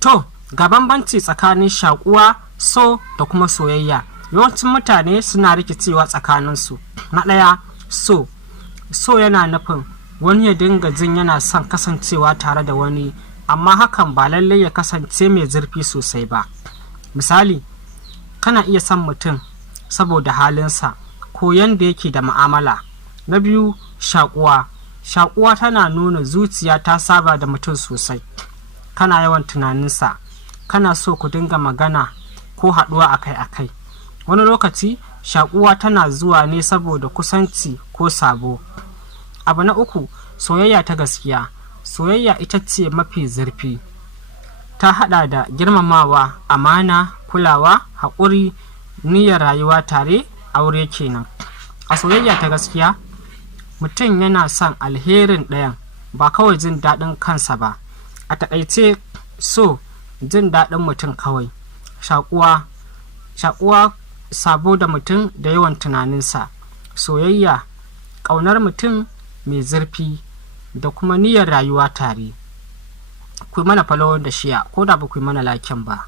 To, ga bambanci tsakanin shakuwa, so da kuma soyayya. Yawancin mutane suna rikicewa tsakaninsu. Na ɗaya, so yana nufin wani ya dinga jin yana son kasancewa tare da wani, amma hakan ba lallai ya kasance mai zurfi sosai ba. Misali, kana iya son mutum saboda halinsa ko yanda yake da mu'amala. Na biyu, shakuwa tana nuna zuciya ta saba da mutum sosai. Kana yawan tunaninsa, kana so ku dinga magana ko haɗuwa akai-akai. Wani lokaci shakuwa tana zuwa ne saboda kusanci ko sabo. Abu na uku, soyayya ta gaskiya. Soyayya ita ce mafi zurfi. Ta haɗa da girmamawa, amana, kulawa, haƙuri, niyyar rayuwa tare, aure kenan. A soyayya ta gaskiya, mutum yana son alherin ɗayan, ba kawai jin daɗin kansa ba. A taƙaice, so jin daɗin mutum kawai. Shakuwa sabo da mutum da yawan tunaninsa. Soyayya ƙaunar mutum mai zurfi da kuma niyyar rayuwa tare. Ku mana follow da shiya ko da ba ku yi mana like ba.